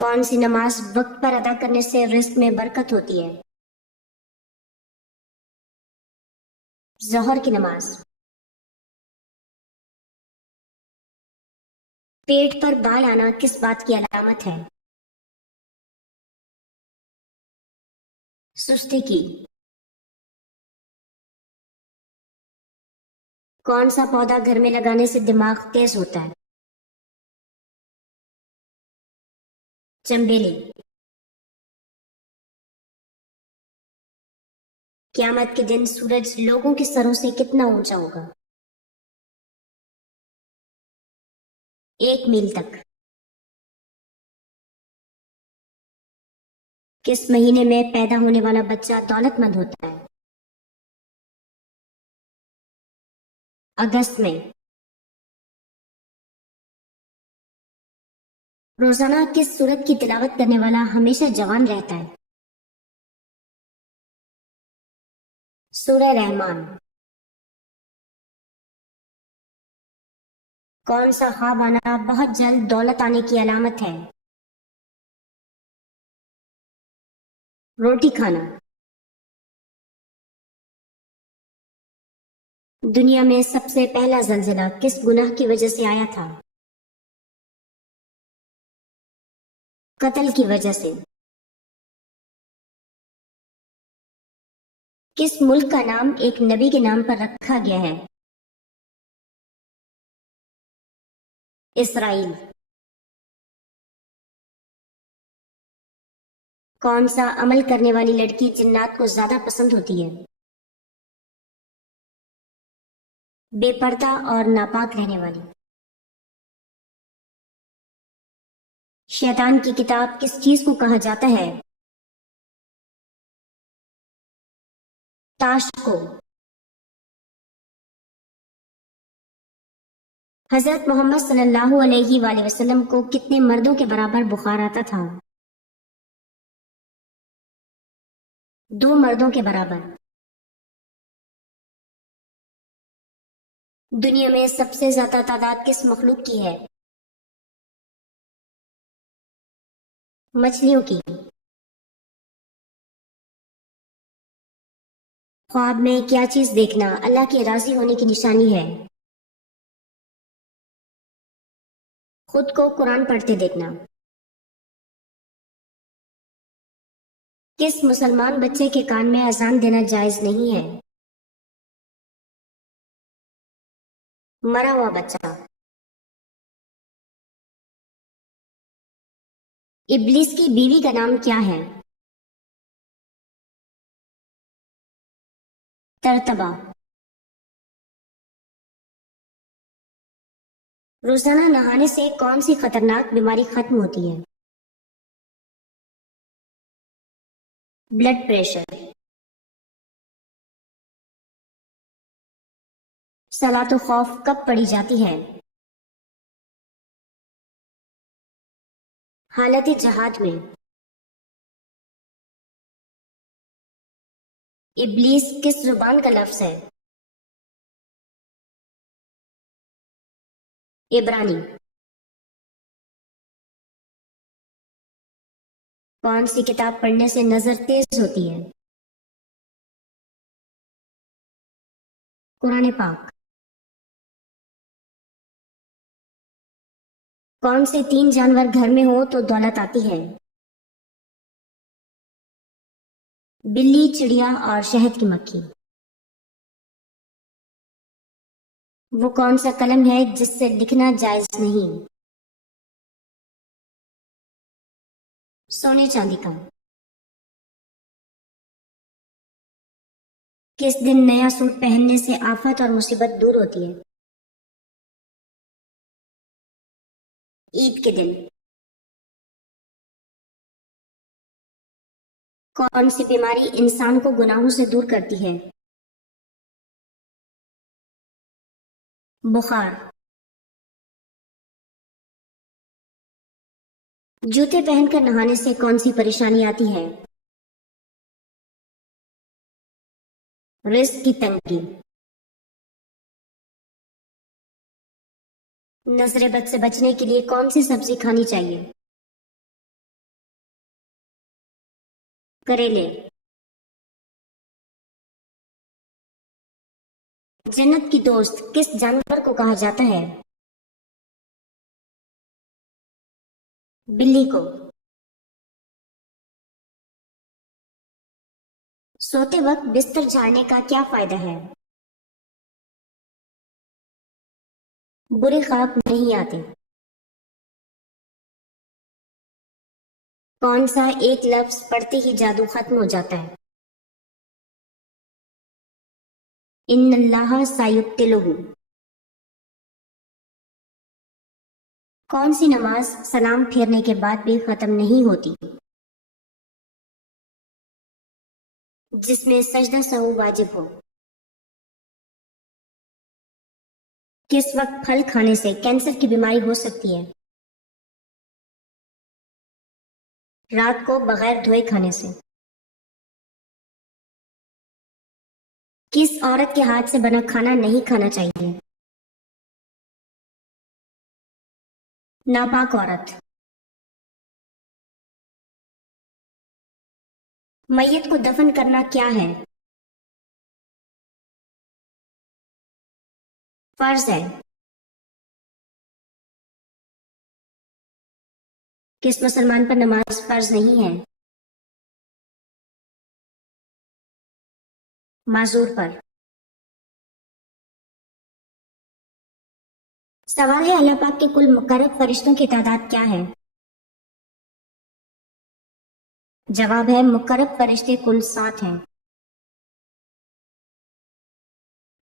کون سی نماز وقت پر ادا کرنے سے رزق میں برکت ہوتی ہے؟ ظہر کی نماز۔ پیٹ پر بال آنا کس بات کی علامت ہے؟ سستی کی۔ کون سا پودا گھر میں لگانے سے دماغ تیز ہوتا ہے؟ چنبیلی۔ قیامت کے دن سورج لوگوں کے سروں سے کتنا اونچا ہوگا؟ 1 میل تک۔ کس مہینے میں پیدا ہونے والا بچہ دولت مند ہوتا ہے؟ اگست میں۔ روزانہ کس سورت کی تلاوت کرنے والا ہمیشہ جوان رہتا ہے؟ سورہ رحمان۔ کون سا خواب آنا بہت جلد دولت آنے کی علامت ہے؟ روٹی کھانا۔ دنیا میں سب سے پہلا زلزلہ کس گناہ کی وجہ سے آیا تھا؟ قتل کی وجہ سے۔ کس ملک کا نام ایک نبی کے نام پر رکھا گیا ہے؟ اسرائیل۔ کون سا عمل کرنے والی لڑکی جنات کو زیادہ پسند ہوتی ہے؟ بے پردہ اور ناپاک رہنے والی۔ شیطان کی کتاب کس چیز کو کہا جاتا ہے؟ تاش کو۔ حضرت محمد صلی اللہ علیہ وآلہ وسلم کو کتنے مردوں کے برابر بخار آتا تھا؟ 2 مردوں کے برابر۔ دنیا میں سب سے زیادہ تعداد کس مخلوق کی ہے؟ مچھلیوں کی۔ خواب میں کیا چیز دیکھنا اللہ کے راضی ہونے کی نشانی ہے؟ خود کو قرآن پڑھتے دیکھنا۔ کس مسلمان بچے کے کان میں اذان دینا جائز نہیں ہے؟ مرا ہوا بچہ۔ ابلیس کی بیوی کا نام کیا ہے؟ ترتبہ۔ روزانہ نہانے سے کون سی خطرناک بیماری ختم ہوتی ہے؟ Blood pressure. صلاۃ الخوف کب پڑھی جاتی ہے؟ حالت جہاد میں۔ ابلیس کس زبان کا لفظ ہے؟ عبرانی۔ کون سی کتاب پڑھنے سے نظر تیز ہوتی ہے؟ قرآن پاک۔ کون سے 3 جانور گھر میں ہو تو دولت آتی ہے؟ بلی، چڑیا اور شہد کی مکھی۔ وہ کون سا قلم ہے جس سے لکھنا جائز نہیں؟ سونے چاندی کا۔ کس دن نیا سوٹ پہننے سے آفت اور مصیبت دور ہوتی ہے؟ عید کے دن۔ کون سی بیماری انسان کو گناہوں سے دور کرتی ہے؟ بخار۔ جوتے پہن کر نہانے سے کون سی پریشانی آتی ہے؟ رزق کی تنگی۔ نظر بد سے بچنے کے لیے کون سی سبزی کھانی چاہیے؟ करेले। जन्नत की दोस्त किस जानवर को कहा जाता है? बिल्ली को। सोते वक्त बिस्तर झाड़ने का क्या फायदा है? बुरे ख्वाब नहीं आते। कौन सा एक लफ्ज पढ़ते ही जादू खत्म हो जाता है? इन्नल्लाह सायुब्तिलुहु। कौन सी नमाज सलाम फेरने के बाद भी खत्म नहीं होती? जिसमें सजदा सहू वाजिब हो। किस वक्त फल खाने से कैंसर की बीमारी हो सकती है? रात को बगैर धोए खाने से। किस औरत के हाथ से बना खाना नहीं खाना चाहिए? नापाक औरत। मैयत को दफन करना क्या है? फर्ज है। किस मुसलमान पर नमाज फर्ज नहीं है? माजूर पर। सवाल है अल्लाह पाक के कुल मुकर्रब फरिश्तों की तादाद क्या है? जवाब है मुकर्रब फरिश्ते कुल 7 हैं।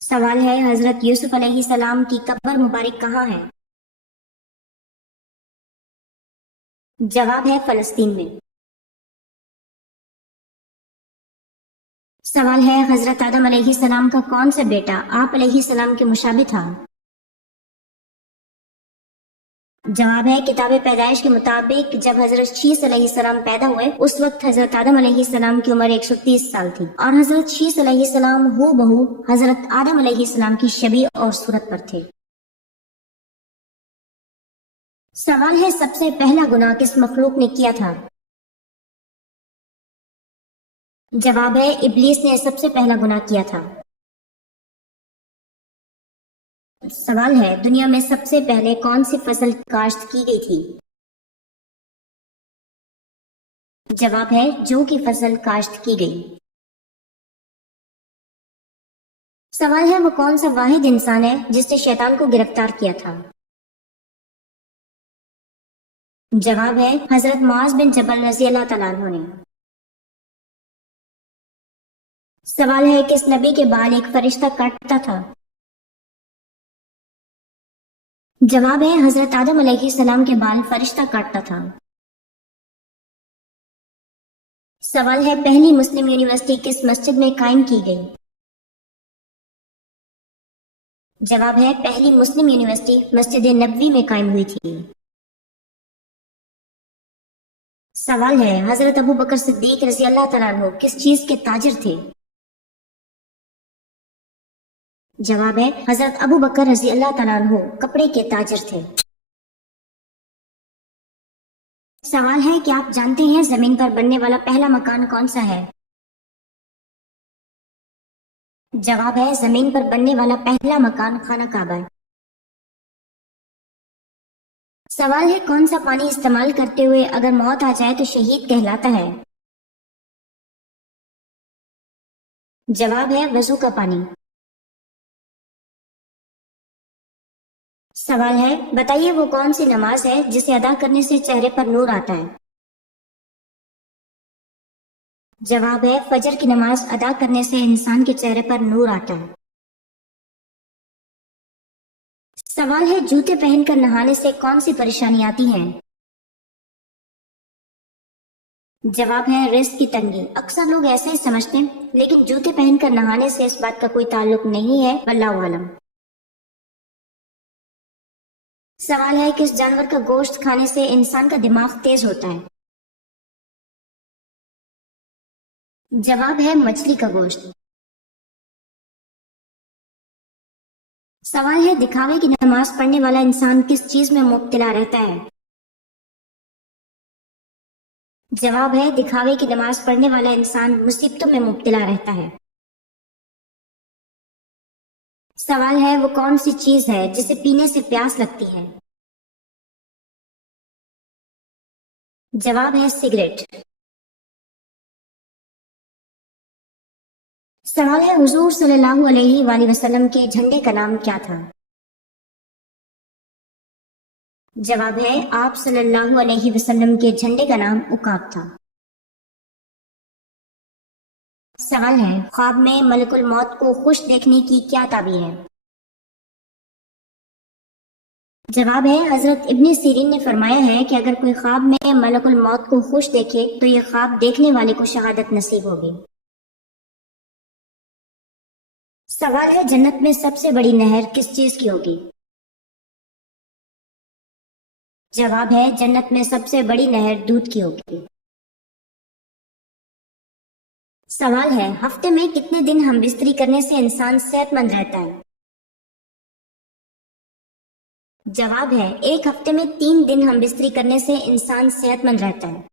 सवाल है हजरत यूसुफ अलैहिस्सलाम की कब्र मुबारक कहाँ है? जवाब है फलस्तीन में। सवाल है हजरत आदम अलैहिस्सलाम का कौन सा बेटा आप अलैहिस्सलाम के मुशाबिह था? जवाब है किताब पैदाइश के मुताबिक जब हजरत शीस अलैहिस्सलाम पैदा हुए उस वक्त हजरत आदम अलैहिस्सलाम की उम्र 130 साल थी और हजरत शीस अलैहिस्सलाम हूबहू हजरत आदम अलैहिस्सलाम की शबीह और सूरत पर थे। सवाल है सबसे पहला गुनाह किस मखलूक ने किया था? जवाब है इब्लीस ने सबसे पहला गुनाह किया था। सवाल है दुनिया में सबसे पहले कौन सी फसल काश्त की गई थी? जवाब है जौ की फसल काश्त की गई। सवाल है वो कौन सा वाहिद इंसान है जिसने शैतान को गिरफ्तार किया था? जवाब है हजरत मुआज बिन जबल रज़ी अल्लाह तआला अन्हु ने। सवाल है किस नबी के बाल एक फरिश्ता काटता था? जवाब है हजरत आदम अलैहिस्सलाम के बाल फरिश्ता काटता था। सवाल है पहली मुस्लिम यूनिवर्सिटी किस मस्जिद में कायम की गई? जवाब है पहली मुस्लिम यूनिवर्सिटी मस्जिद नबवी में कायम हुई थी। सवाल है हजरत अबू बकर सिद्दीक रज़ी अल्लाह तआला अन्हु किस चीज के ताजिर थे? जवाब है हजरत अबू बकर रज़ी अल्लाह तआला अन्हु कपड़े के ताजिर थे। सवाल है कि आप जानते हैं जमीन पर बनने वाला पहला मकान कौन सा है? जवाब है जमीन पर बनने वाला पहला मकान खाना काबा है। सवाल है कौन सा पानी इस्तेमाल करते हुए अगर मौत आ जाए तो शहीद कहलाता है? जवाब है वजू का पानी। सवाल है बताइए वो कौन सी नमाज है जिसे अदा करने से चेहरे पर नूर आता है? जवाब है फजर की नमाज अदा करने से इंसान के चेहरे पर नूर आता है। सवाल है जूते पहनकर नहाने से कौन सी परेशानी आती है? जवाब है रिस्क की तंगी। अक्सर लोग ऐसा ही समझते हैं लेकिन जूते पहनकर नहाने से इस बात का कोई ताल्लुक नहीं है, वल्लाहु आलम। सवाल है किस जानवर का गोश्त खाने से इंसान का दिमाग तेज होता है? जवाब है मछली का गोश्त। सवाल है दिखावे की नमाज पढ़ने वाला इंसान किस चीज में मुब्तला रहता है? जवाब है दिखावे की नमाज पढ़ने वाला इंसान मुसीबतों में मुब्तला रहता है। सवाल है वो कौन सी चीज है जिसे पीने से प्यास लगती है। जवाब है सिगरेट। सवाल है हुजूर सल्लल्लाहु अलैहि वसल्लम के झंडे का नाम क्या था। जवाब है आप सल्लल्लाहु अलैहि वसल्लम के झंडे का नाम उकाब था। सवाल है ख्वाब में मलकुल मौत को खुश देखने की क्या ताबीर है। जवाब है हजरत इब्ने सीरीन ने फरमाया है कि अगर कोई ख्वाब में मलकुल मौत को खुश देखे तो यह ख्वाब देखने वाले को शहादत नसीब होगी। सवाल है जन्नत में सबसे बड़ी नहर किस चीज की होगी। जवाब है जन्नत में सबसे बड़ी नहर दूध की होगी। सवाल है हफ्ते में कितने दिन हम बिस्तरी करने से इंसान सेहतमंद रहता है। जवाब है एक हफ्ते में 3 दिन हम बिस्तरी करने से इंसान सेहतमंद रहता है।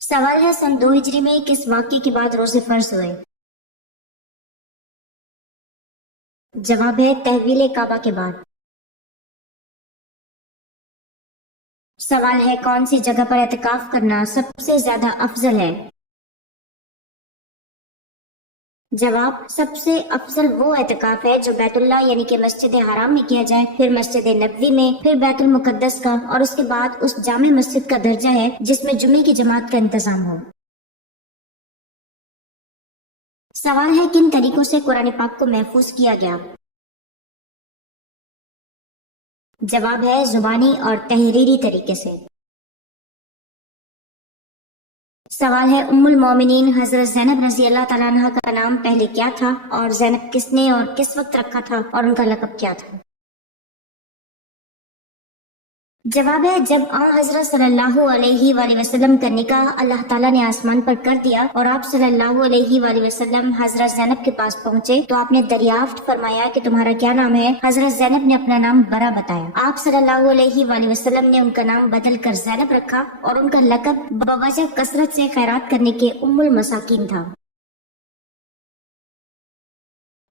सवाल है सन 2 हिजरी में किस वाक़ये के बाद रोजे फर्ज हुए। जवाब है तहवील काबा के बाद। सवाल है कौन सी जगह पर एतकाफ करना सबसे ज्यादा अफजल है। जवाब सबसे अफजल वो एतकाफ है जो बैतुल्लाह यानी कि मस्जिद हराम में किया जाए, फिर मस्जिद नबवी में, फिर बैतुल मुकद्दस का और उसके बाद उस जामे मस्जिद का दर्जा है जिसमें जुमे की जमात का इंतजाम हो। सवाल है किन तरीकों से कुरान पाक को महफूज किया गया। जवाब है जुबानी और तहरीरी तरीके से। सवाल है उम्मुल मोमिनीन हजरत ज़ैनब रजी अल्लाह तआला अन्हा का नाम पहले क्या था और ज़ैनब किसने और किस वक्त रखा था और उनका लक़ब क्या था। जवाब है जब हजरत सल्लल्लाहु अलैहि वसल्लम का निकाह अल्लाह ताला ने आसमान पर कर दिया और आप सल्लल्लाहु अलैहि वसल्लम हजरत ज़ैनब के पास पहुंचे तो आपने दरियाफ्त फरमाया कि तुम्हारा क्या नाम है। हजरत ज़ैनब ने अपना नाम बरा बताया। आप सल्लल्लाहु अलैहि वसल्लम ने उनका नाम बदल कर ज़ैनब रखा और उनका लक़ब बवजह कसरत से खैरात करने के उम्मुल मसाकीन था।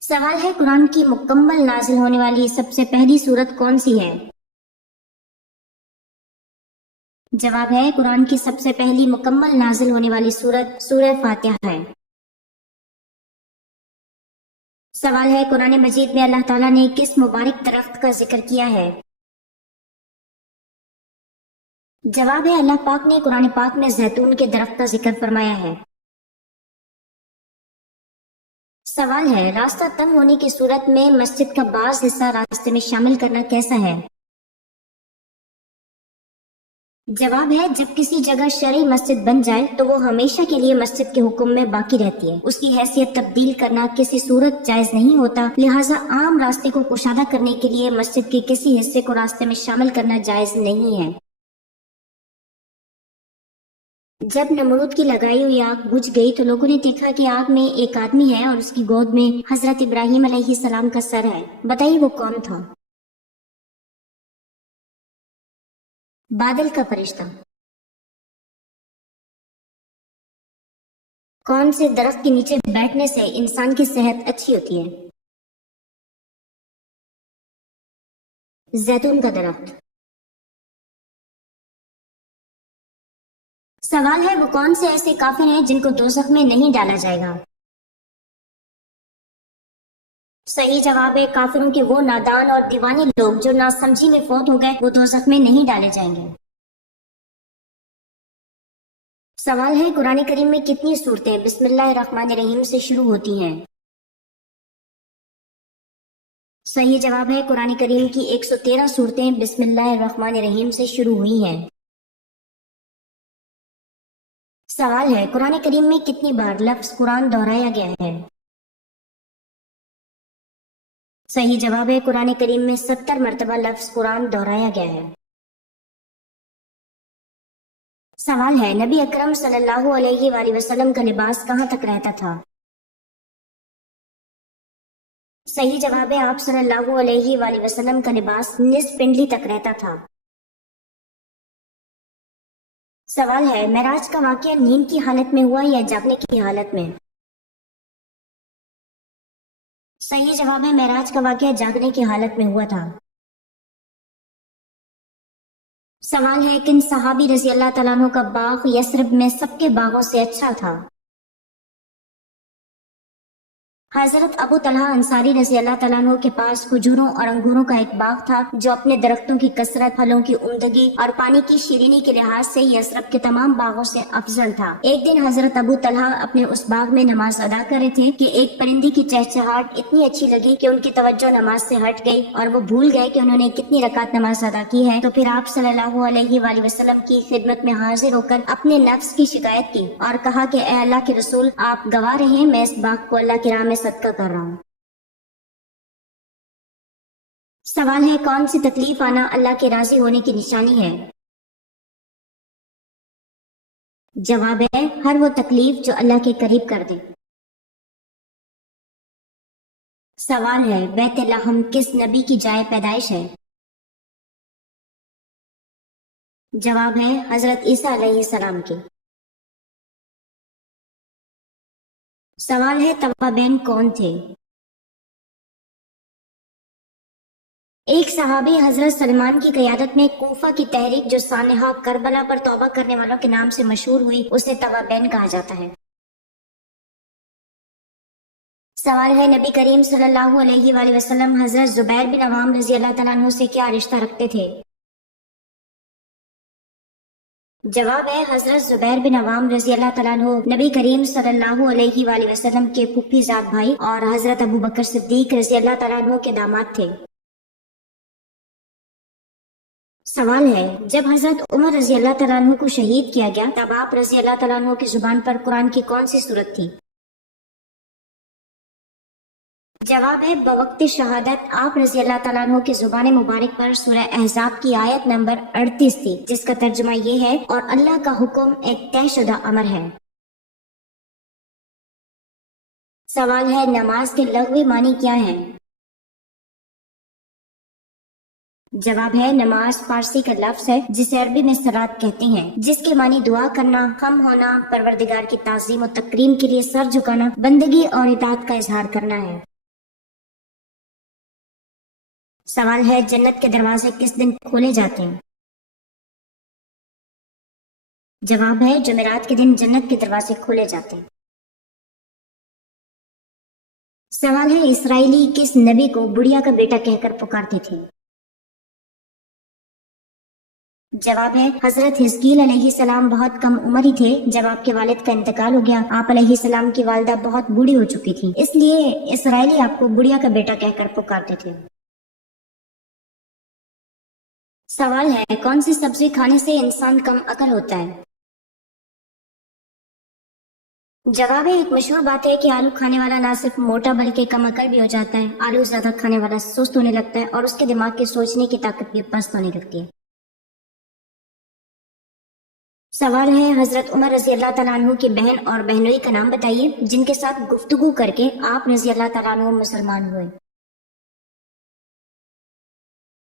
सवाल है कुरान की मुकम्मल नाजिल होने वाली सबसे पहली सूरत कौन सी है। जवाब है कुरान की सबसे पहली मुकम्मल नाजिल होने वाली सूरत सूरह फातिहा है। सवाल है कुरान मजीद में अल्लाह ताला ने किस मुबारक दरख्त का जिक्र किया है। जवाब है अल्लाह पाक ने कुरान पाक में जैतून के दरख्त का जिक्र फरमाया है। सवाल है रास्ता तंग होने की सूरत में मस्जिद का बाज हिस्सा रास्ते में शामिल करना कैसा है। जवाब है जब किसी जगह शरई मस्जिद बन जाए तो वो हमेशा के लिए मस्जिद के हुक्म में बाकी रहती है। उसकी हैसियत तब्दील करना किसी सूरत जायज नहीं होता, लिहाजा आम रास्ते को कुशादा करने के लिए मस्जिद के किसी हिस्से को रास्ते में शामिल करना जायज नहीं है। जब नमरूद की लगाई हुई आग बुझ गई तो लोगों ने देखा कि आग में एक आदमी है और उसकी गोद में हजरत इब्राहिम अलैहिस्सलाम का सर है। बताइए वो कौन था। बादल का फरिश्ता। कौन से दरख्त के नीचे बैठने से इंसान की सेहत अच्छी होती है। जैतून का दरख्त। सवाल है वो कौन से ऐसे काफिर हैं जिनको दोज़ख में नहीं डाला जाएगा। सही जवाब है काफिरों के वो नादान और दीवाने लोग जो नासमझी में फौत हो गए वो दोज़ख में नहीं डाले जाएंगे। सवाल है कुरान करीम में कितनी सूरतें बिस्मिल्लाहिर्रहमानिर्रहीम से शुरू होती हैं। सही जवाब है कुरान करीम की 113 सूरतें बिस्मिल्लाहिर्रहमानिर्रहीम से शुरू हुई हैं। सवाल है कुरान करीम में कितनी बार लफ्ज कुरान दोहराया गया है। सही जवाब है कुरान करीम में 70 मरतबा लफ्ज कुरान दोहराया गया है। सवाल है नबी अकरम सल्लल्लाहु अलैहि वसल्लम का लिबास कहाँ तक रहता था। सही जवाब है आप सल्लल्लाहु अलैहि वसल्लम का लिबास निस्फ पिंडली तक रहता था। سوال ہے معراج کا واقعہ نیند کی حالت میں ہوا یا جاگنے کی حالت میں؟ صحیح جواب ہے معراج کا واقعہ جاگنے کی حالت میں ہوا تھا۔ سوال ہے کن صحابی رضی اللہ تعالیٰ عنہ کا باغ یثرب میں سب کے باغوں سے اچھا تھا؟ حضرت ابو طلحہ انصاری رضی اللہ تعالیٰ عنہ کے پاس کھجوروں اور انگوروں کا ایک باغ تھا جو اپنے درختوں کی کثرت، پھلوں کی عمدگی اور پانی کی شیرینی کے لحاظ سے یثرب کے تمام باغوں سے افضل تھا۔ ایک دن حضرت ابو طلحہ اپنے اس باغ میں نماز ادا کر رہے تھے کہ ایک پرندے کی چہچہاہٹ اتنی اچھی لگی کہ ان کی توجہ نماز سے ہٹ گئی اور وہ بھول گئے کہ انہوں نے کتنی رکعت نماز ادا کی ہے۔ تو پھر آپ صلی اللہ علیہ وآلہ وسلم کی خدمت میں حاضر ہو کر اپنے نفس کی شکایت کی اور کہا کہ اے اللہ کے رسول، آپ گواہ رہیں میں اس باغ کو اللہ کی راہ میں صدقہ کر رہا ہوں۔ سوال ہے کون سی تکلیف آنا اللہ کے راضی ہونے کی نشانی ہے؟ جواب ہے ہر وہ تکلیف جو اللہ کے قریب کر دے۔ سوال ہے بیت لحم کس نبی کی جائے پیدائش ہے؟ جواب ہے حضرت عیسیٰ علیہ السلام کی۔ سوال ہے توابین کون تھے؟ ایک صحابی حضرت سلمان کی قیادت میں کوفہ کی تحریک جو سانحہ کربلا پر توبہ کرنے والوں کے نام سے مشہور ہوئی اسے توابین کہا جاتا ہے۔ سوال ہے نبی کریم صلی اللہ علیہ وآلہ وسلم حضرت زبیر بن عوام رضی اللہ تعالیٰ عنہ سے کیا رشتہ رکھتے تھے؟ جواب ہے حضرت زبیر بن عوام رضی اللہ تعالیٰ عنہ نبی کریم صلی اللہ علیہ وآلہ وسلم کے پھوپھی زاد بھائی اور حضرت ابو بکر صدیق رضی اللہ تعالیٰ عنہ کے داماد تھے۔ سوال ہے جب حضرت عمر رضی اللہ تعالیٰ عنہ کو شہید کیا گیا تب آپ رضی اللہ تعالیٰ عنہ کی زبان پر قرآن کی کون سی سورت تھی؟ جواب ہے بوقت شہادت آپ رضی اللہ تعالیٰ عنہ کی زبان مبارک پر سورہ احزاب کی آیت نمبر 38 تھی جس کا ترجمہ یہ ہے اور اللہ کا حکم ایک طے شدہ امر ہے۔ سوال ہے نماز کے لغوی معنی کیا ہیں؟ جواب ہے نماز فارسی کا لفظ ہے جسے عربی میں صلاۃ کہتے ہیں جس کے معنی دعا کرنا، خم ہونا، پروردگار کی تعظیم و تکریم کے لیے سر جھکانا، بندگی اور اطاعت کا اظہار کرنا ہے۔ سوال ہے جنت کے دروازے کس دن کھولے جاتے ہیں؟ جواب ہے جمعرات کے دن جنت کے دروازے کھولے جاتے ہیں۔ سوال ہے اسرائیلی کس نبی کو بڑھیا کا بیٹا کہہ کر پکارتے تھے؟ جواب ہے حضرت حزقیل علیہ السلام بہت کم عمر ہی تھے جب آپ کے والد کا انتقال ہو گیا۔ آپ علیہ السلام کی والدہ بہت بوڑھی ہو چکی تھی، اس لیے اسرائیلی آپ کو بڑھیا کا بیٹا کہہ کر پکارتے تھے۔ سوال ہے کون سی سبزی کھانے سے انسان کم عقل ہوتا ہے؟ جواب ہے ایک مشہور بات ہے کہ آلو کھانے والا نہ صرف موٹا بلکہ کم عقل بھی ہو جاتا ہے۔ آلو زیادہ کھانے والا سست ہونے لگتا ہے اور اس کے دماغ کی سوچنے کی طاقت بھی پست ہونے لگتی ہے۔ سوال ہے حضرت عمر رضی اللہ تعالیٰ عنہ کی بہن اور بہنوئی کا نام بتائیے جن کے ساتھ گفتگو کر کے آپ رضی اللہ تعالیٰ عنہ مسلمان ہوئے۔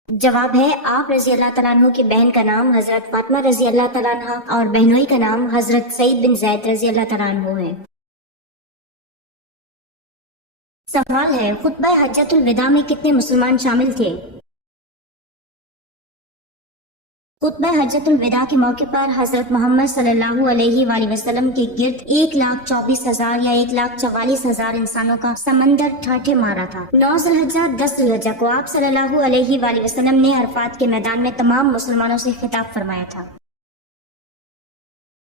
جواب ہے آپ رضی اللہ تعالیٰ عنہ کی بہن کا نام حضرت فاطمہ رضی اللہ تعالیٰ عنہ اور بہنوئی کا نام حضرت سعید بن زید رضی اللہ تعالیٰ عنہ ہے۔ سوال ہے خطبہ حجۃ الوداع میں کتنے مسلمان شامل تھے؟ خطبہ حجۃ الوداع کے موقع پر حضرت محمد صلی اللہ علیہ وآلہ وسلم کے گرد 1,24,000 یا 1,44,000 انسانوں کا سمندر ٹھاٹھے مارا تھا۔ 9 ذی الحجہ 10 ذی الحجہ کو آپ صلی اللہ علیہ وآلہ وسلم نے عرفات کے میدان میں تمام مسلمانوں سے خطاب فرمایا تھا۔